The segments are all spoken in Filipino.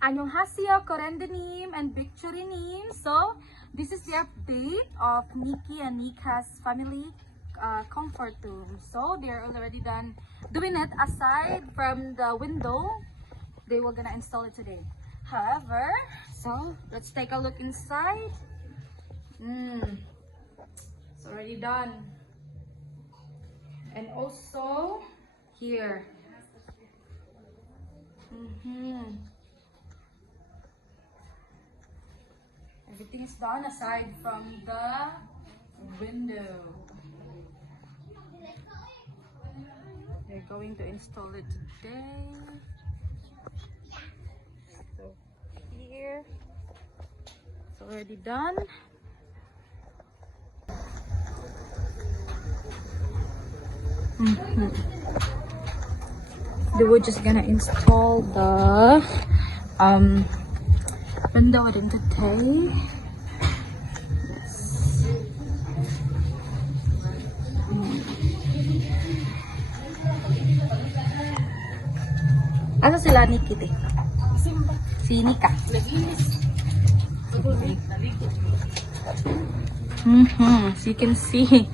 Annyeonghaseyo, Korendanim, and Victorinim. So, this is the update of Nikki and Nika's family comfort room. So, they're already done doing it. Aside from the window, they were gonna install it today. However, so let's take a look inside. It's already done. And also here. Everything is done aside from the window. They're going to install it today. So here, it's already done. They were just gonna install the window din today. Yes. Ano sila ni Kitty? Si Nika. So you can see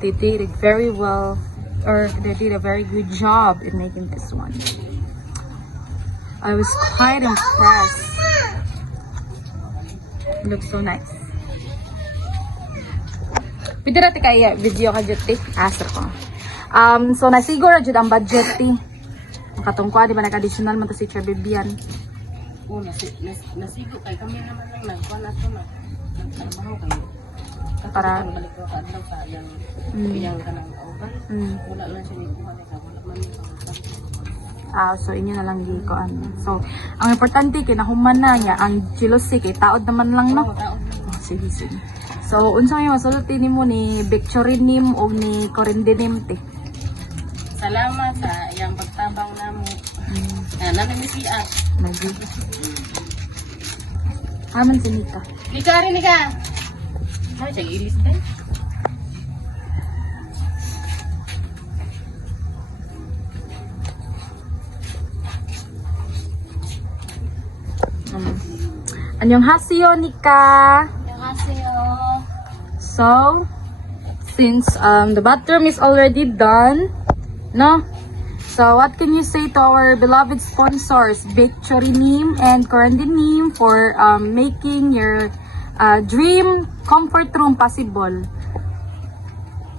they did it very well, or they did a very good job in making this one. I was quite impressed. It looks so nice. Pwede natin kaya video ka dyan, asa ko. So nasiguro dyan ang budget, makatungkwa, di ba nag-additional man to si Chair Bibian. Nasigo kay kami naman lang nagkuha na ito na nagtrabaho kayo. Para balik ko kaadlaw sa yang kanang kauban. Wala lang siya nikuha na wala man so inyo na lang di ko ano. So ang importante kinahuman na niya ang jealousy kay taod naman lang no. Sige. So unsa may masulti nimo ni Victorinim o ni Korendanim te? Salamat sa iyang pagtabang namo. Namimisiat. Lagi. Aman si Nika. Nika. Ay, siya ilis din. Annyeonghaseyo, Nika. Annyeonghaseyo. So, since the bathroom is already done, no? So, what can you say to our beloved sponsors, Victorinim and Korendanim, for making your dream comfort room possible?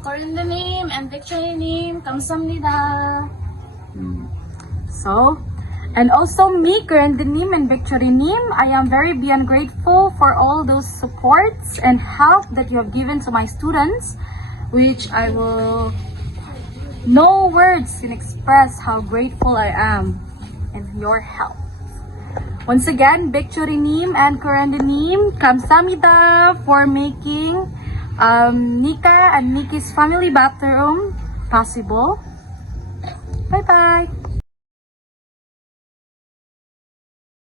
Korendanim and Victorinim, kamsahamnida. So, and also me, Korendanim and Victorinim, I am very beyond grateful for all those supports and help that you have given to my students, which I will... No words can express how grateful I am in your help. Once again, Victorinim and Korendanim, kamsahamnida for making Nika and Nikki's family bathroom possible. Bye-bye!